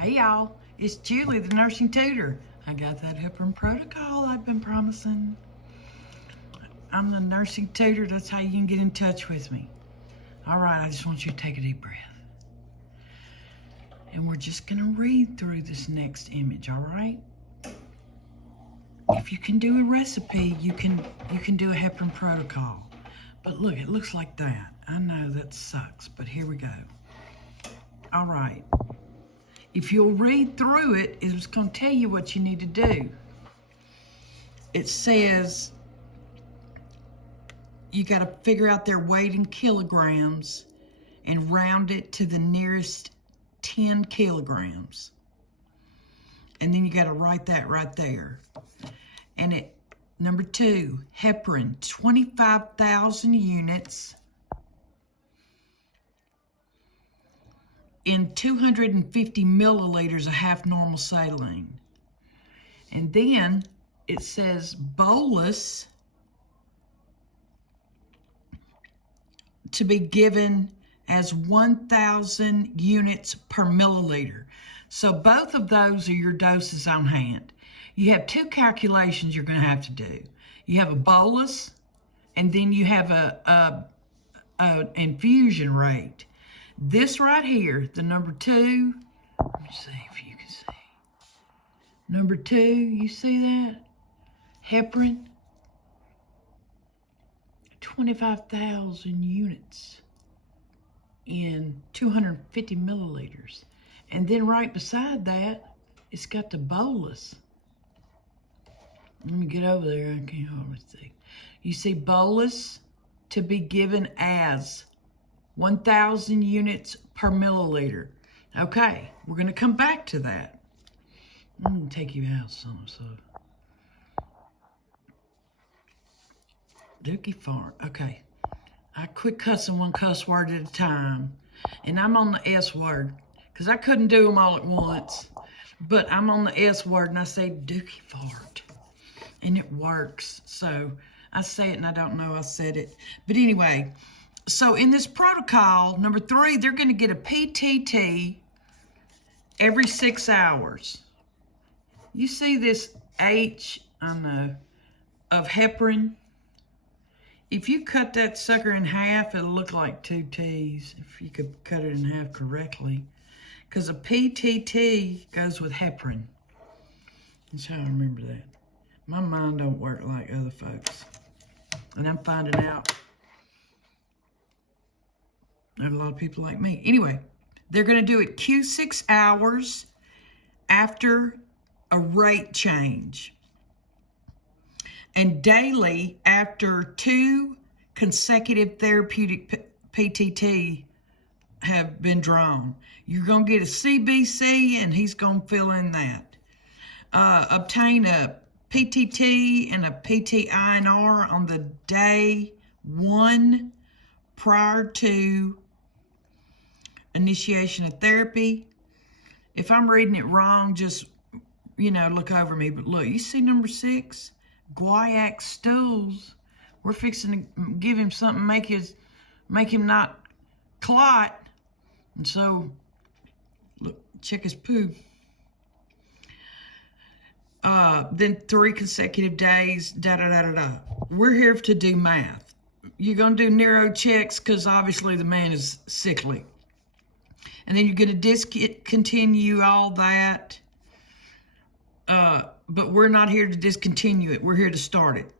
Hey y'all, it's Julie, the nursing tutor. I got that Heparin Protocol I've been promising. I'm the nursing tutor, that's how you can get in touch with me. All right, I just want you to take a deep breath. And we're just gonna read through this next image, all right? If you can do a recipe, you can do a Heparin Protocol. But look, it looks like that. I know that sucks, but here we go. All right. If you'll read through it, it's going to tell you what you need to do. It says you got to figure out their weight in kilograms and round it to the nearest 10 kilograms. And then you got to write that right there. And number 2, heparin, 25,000 units in 250 milliliters of half normal saline. And then it says bolus to be given as 1,000 units per milliliter. So both of those are your doses on hand. You have 2 calculations you're going to have to do. You have a bolus, and then you have a infusion rate. This right here, the number 2, let me see if you can see. Number 2, you see that? Heparin, 25,000 units in 250 milliliters. And then right beside that, it's got the bolus. Let me get over there, I can't hardly see. You see bolus to be given as 1,000 units per milliliter. Okay, we're going to come back to that. I'm going to take you out some, so. Dookie fart. Okay. I quit cussing one cuss word at a time. And I'm on the S word, because I couldn't do them all at once. But I'm on the S word, and I say dookie fart. And it works. So I say it, and I don't know I said it. But anyway, so in this protocol, number 3, they're going to get a PTT every 6 hours. You see this H, I know, of heparin? If you cut that sucker in half, it'll look like 2 T's, if you could cut it in half correctly. Because a PTT goes with heparin. That's how I remember that. My mind don't work like other folks. And I'm finding out there's a lot of people like me. Anyway, they're going to do it Q6 hours after a rate change. And daily after 2 consecutive therapeutic PTT have been drawn. You're going to get a CBC, and he's going to fill in that. Obtain a PTT and a PT-INR on the day 1 prior to initiation of therapy. If I'm reading it wrong, just, look over me. But look, you see number 6? Guaiac stools. We're fixing to give him something, make him not clot. And so, look, check his poo. Then 3 consecutive days, da-da-da-da-da. We're here to do math. You're going to do neuro checks because obviously the man is sickly. And then you're going to discontinue all that. But we're not here to discontinue it. We're here to start it.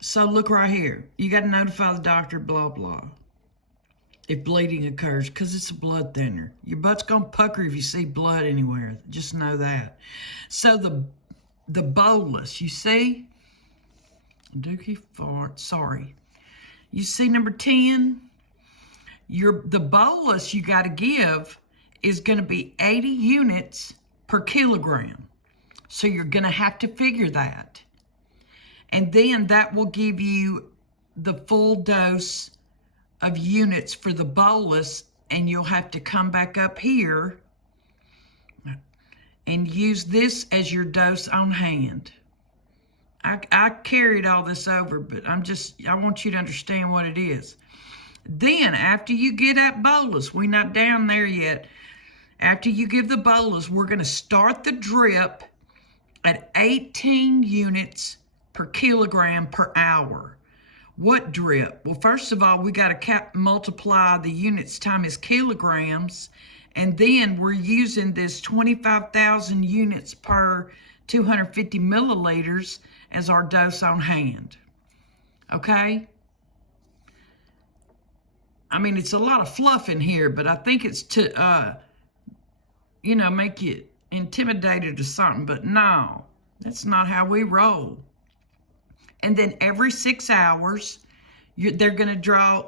So look right here. You got to notify the doctor, blah, blah, if bleeding occurs, because it's a blood thinner. Your butt's going to pucker if you see blood anywhere. Just know that. So the bolus, you see? Dookie fart, sorry. You see number 10? The bolus you got to give is going to be 80 units per kilogram. So you're going to have to figure that. And then that will give you the full dose of units for the bolus, and you'll have to come back up here and use this as your dose on hand. I carried all this over, but I want you to understand what it is. Then, after you get that bolus, we're not down there yet. After you give the bolus, we're going to start the drip at 18 units per kilogram per hour. What drip? Well, first of all, we got to multiply the units times his kilograms, and then we're using this 25,000 units per 250 milliliters as our dose on hand. Okay? I mean, it's a lot of fluff in here, but I think it's to, make you intimidated or something, but no, that's not how we roll. And then every 6 hours, they're going to draw,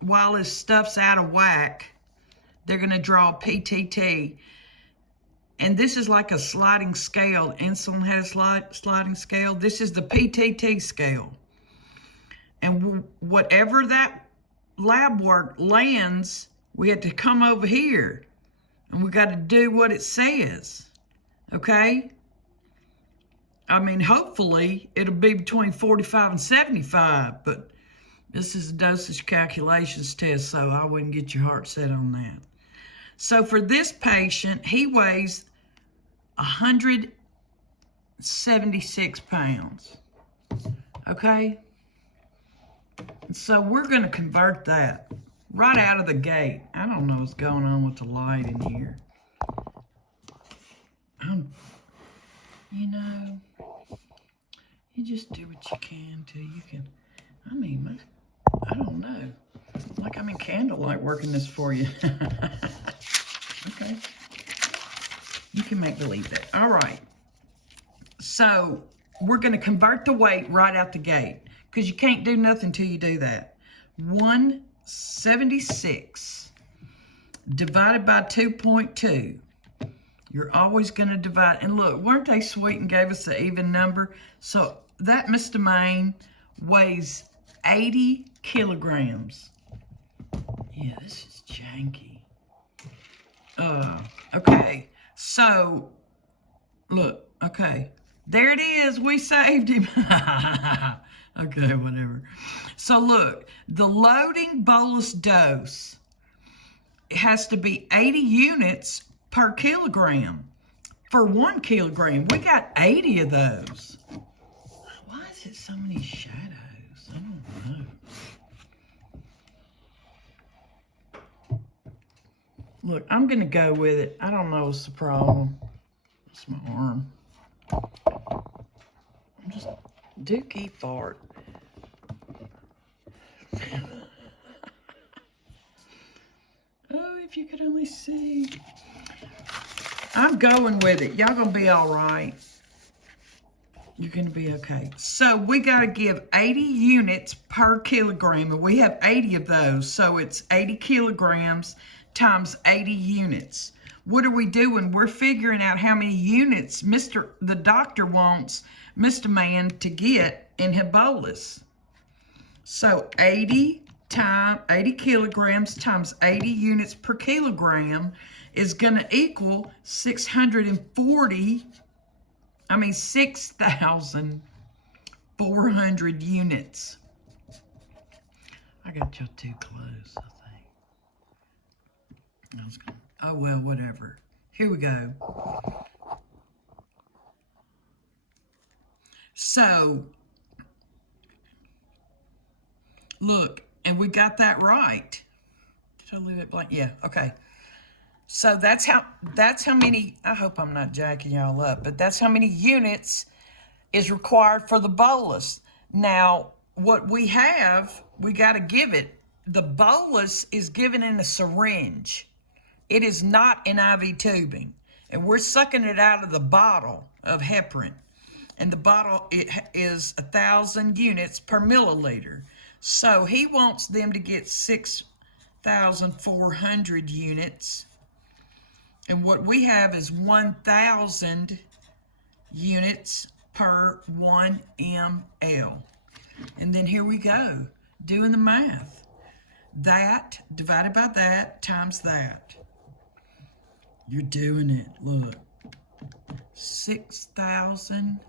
while this stuff's out of whack, they're going to draw a PTT. And this is like a sliding scale. Insulin has a sliding scale. This is the PTT scale. And whatever that lab work lands, we have to come over here. And we got to do what it says. Okay? I mean, hopefully, it'll be between 45 and 75, but this is a dosage calculations test, so I wouldn't get your heart set on that. So for this patient, he weighs 176 pounds, okay? So we're going to convert that right out of the gate. I don't know what's going on with the light in here. You just do what you can till you can. I mean, I don't know. Like I'm in candlelight working this for you. Okay. You can make believe that. All right. So we're going to convert the weight right out the gate because you can't do nothing till you do that. 176 divided by 2.2. You're always going to divide. And look, weren't they sweet and gave us the even number? So that Mr. Maine weighs 80 kilograms. Yeah, this is janky. Okay. So, look. Okay. There it is. We saved him. Okay, whatever. So, look. The loading bolus dose has to be 80 units per kilogram for 1 kilogram. We got 80 of those. Why is it so many shadows? I don't know. Look, I'm going to go with it. I don't know what's the problem. It's my arm. I'm just dookie fart. Oh, if you could only see. I'm going with it. Y'all gonna be all right. You're gonna be okay. So we gotta give 80 units per kilogram, and we have 80 of those. So it's 80 kilograms times 80 units. What are we doing? We're figuring out how many units the doctor wants Mr. Man to get in his bolus. So 80 kilograms times 80 units per kilogram is going to equal 6,400 units. I got you too close, I think. Oh, well, whatever. Here we go. So, look, and we got that right. Did I leave it blank? Yeah, okay. So that's how many, I hope I'm not jacking y'all up, but that's how many units is required for the bolus. Now, what we have, we got to give it. The bolus is given in a syringe. It is not in IV tubing. And we're sucking it out of the bottle of heparin. And the bottle is 1,000 units per milliliter. So he wants them to get 6,400 units. And what we have is 1,000 units per 1 ml. And then here we go, doing the math. That divided by that times that. You're doing it, look. 6,000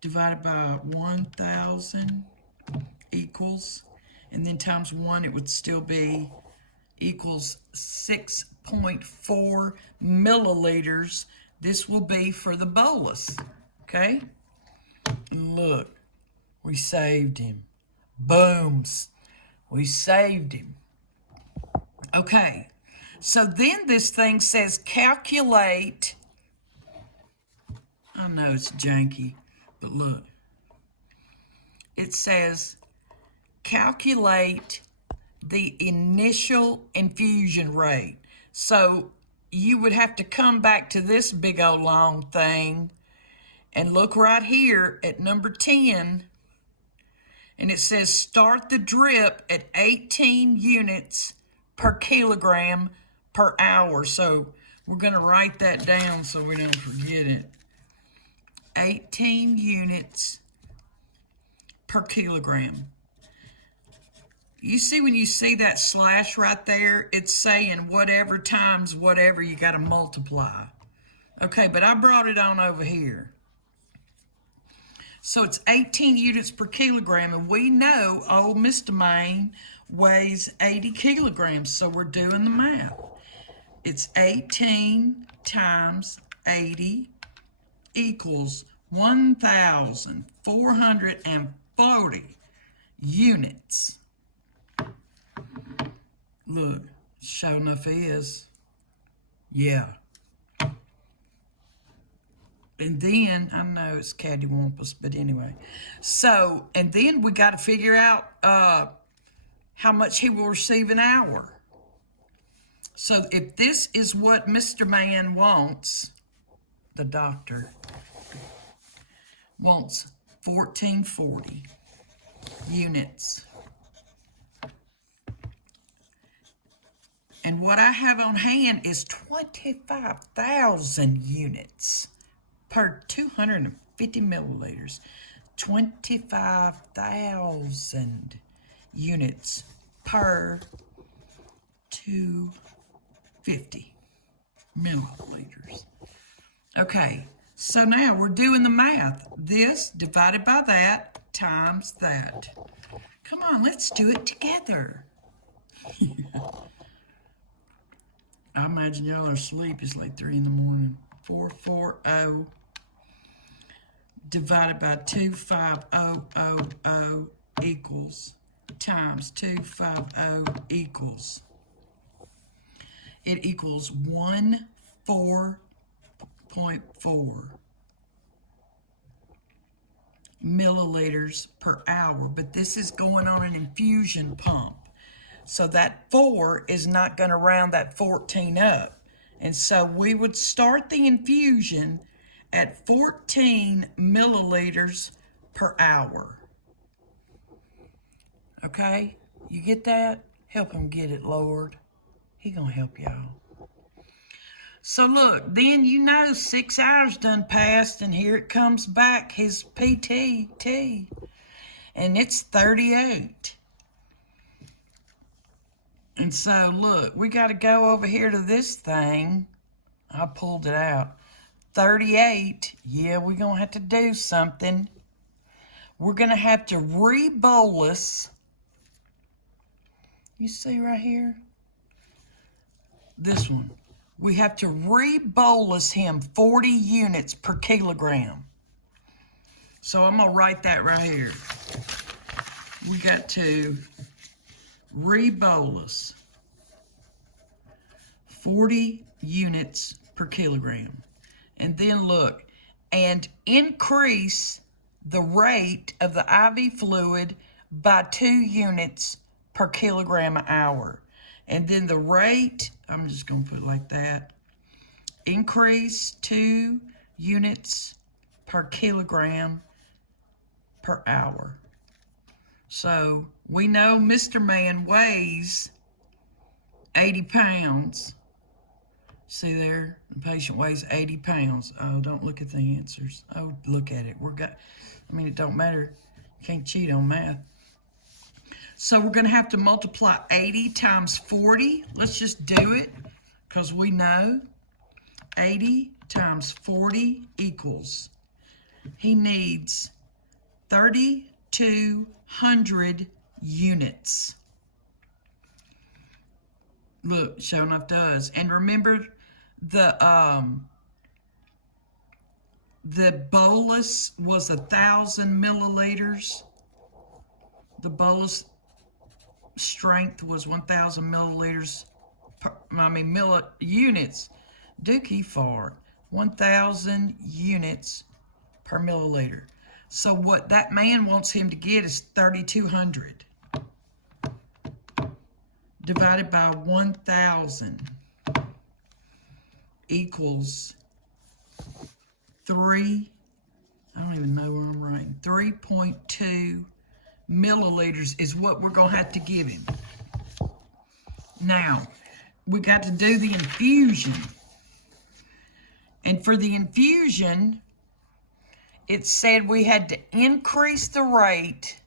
divided by 1,000 equals, and then times 1, it would still be equals 6.4 milliliters. This will be for the bolus, okay? And look, we saved him. Booms, we saved him. Okay, so then this thing says calculate. I know it's janky, but look. It says calculate the initial infusion rate. So you would have to come back to this big old long thing and look right here at number 10. And it says start the drip at 18 units per kilogram per hour. So we're going to write that down so we don't forget it. 18 units per kilogram. You see when you see that slash right there, it's saying whatever times whatever, you got to multiply. Okay, but I brought it on over here. So it's 18 units per kilogram, and we know old Mr. Main weighs 80 kilograms, so we're doing the math. It's 18 times 80 equals 1,440 units. Look, sure enough is. Yeah. And then, I know it's cattywampus, but anyway. So, and then we got to figure out how much he will receive an hour. So if this is what Mr. Man wants, the doctor wants 1,440 units. And what I have on hand is 25,000 units per 250 milliliters. 25,000 units per 250 milliliters. Okay, so now we're doing the math. This divided by that times that. Come on, let's do it together. I imagine y'all are asleep. It's like 3 in the morning. 440 divided by 2,500 equals times 250 equals. It equals 4.4 milliliters per hour. But this is going on an infusion pump. So that 4 is not going to round that 14 up. And so we would start the infusion at 14 milliliters per hour. Okay? You get that? Help him get it, Lord. He gonna help y'all. So look, then you know 6 hours done passed, and here it comes back, his PTT. And it's 38. And so, look, we got to go over here to this thing. I pulled it out. 38. Yeah, we're going to have to do something. We're going to have to rebolus. You see right here? This one. We have to rebolus him 40 units per kilogram. So I'm going to write that right here. We got to rebolus 40 units per kilogram. And then look, and increase the rate of the IV fluid by 2 units per kilogram an hour. And then the rate, I'm just going to put it like that, increase 2 units per kilogram per hour. So we know Mr. Man weighs 80 pounds. See there? The patient weighs 80 pounds. Oh, don't look at the answers. Oh, look at it. It don't matter. You can't cheat on math. So we're going to have to multiply 80 times 40. Let's just do it because we know 80 times 40 equals. He needs 3,200 units. Look, sure enough does. And remember the bolus was 1,000 milliliters. The bolus strength was 1,000 milliliters. Units. Dookie fart. 1,000 units per milliliter. So what that man wants him to get is 3,200 divided by 1,000 equals 3. I don't even know where I'm writing. 3.2 milliliters is what we're going to have to give him. Now, we got to do the infusion. And for the infusion, it said we had to increase the rate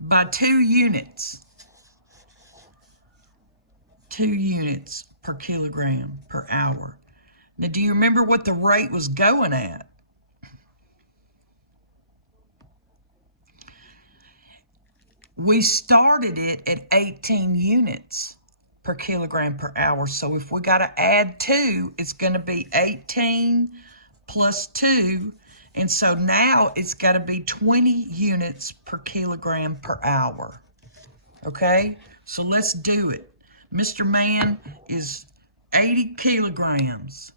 by 2 units. 2 units per kilogram per hour. Now, do you remember what the rate was going at? We started it at 18 units per kilogram per hour. So if we got to add 2, it's going to be 18 plus 2. And so now it's got to be 20 units per kilogram per hour. Okay? So let's do it. Mr. Man is 80 kilograms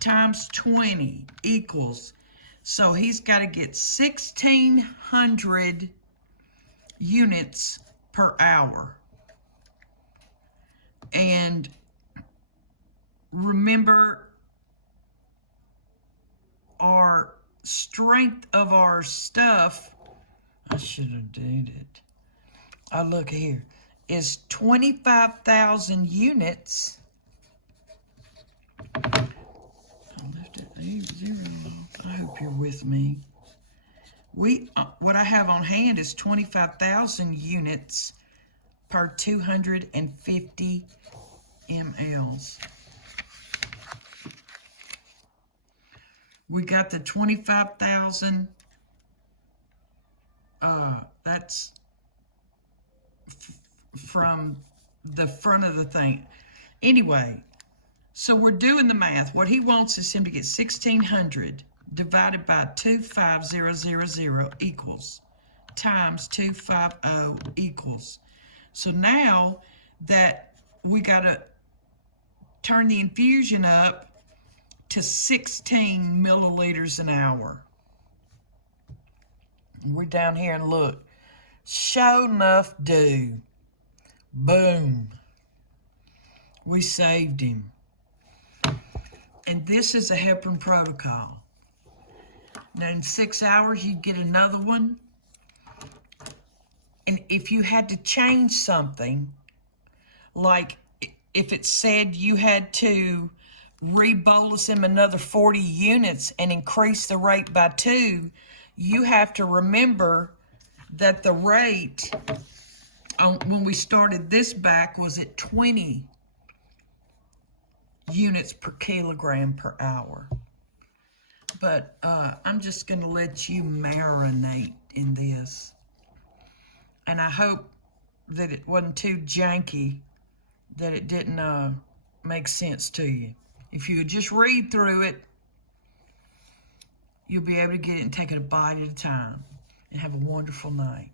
times 20 equals. So he's got to get 1,600 units per hour. And remember, our strength of our stuff, I should have did it. Oh, look here, is 25,000 units. I left it 0. I hope you're with me. What I have on hand is 25,000 units per 250 mLs. We got the 25,000. That's from the front of the thing. Anyway, so we're doing the math. What he wants is him to get 1,600 divided by 25000 equals times 250 equals. So now that we got to turn the infusion up to 16 milliliters an hour. We're down here and look. Sure enough, do. Boom. We saved him. And this is a Heparin Protocol. Now in 6 hours, you get another one. And if you had to change something, like if it said you had to rebolus him another 40 units and increase the rate by 2, you have to remember that the rate when we started this back was at 20 units per kilogram per hour. But I'm just going to let you marinate in this. And I hope that it wasn't too janky, that it didn't make sense to you. If you just read through it, you'll be able to get it and take it a bite at a time. And have a wonderful night.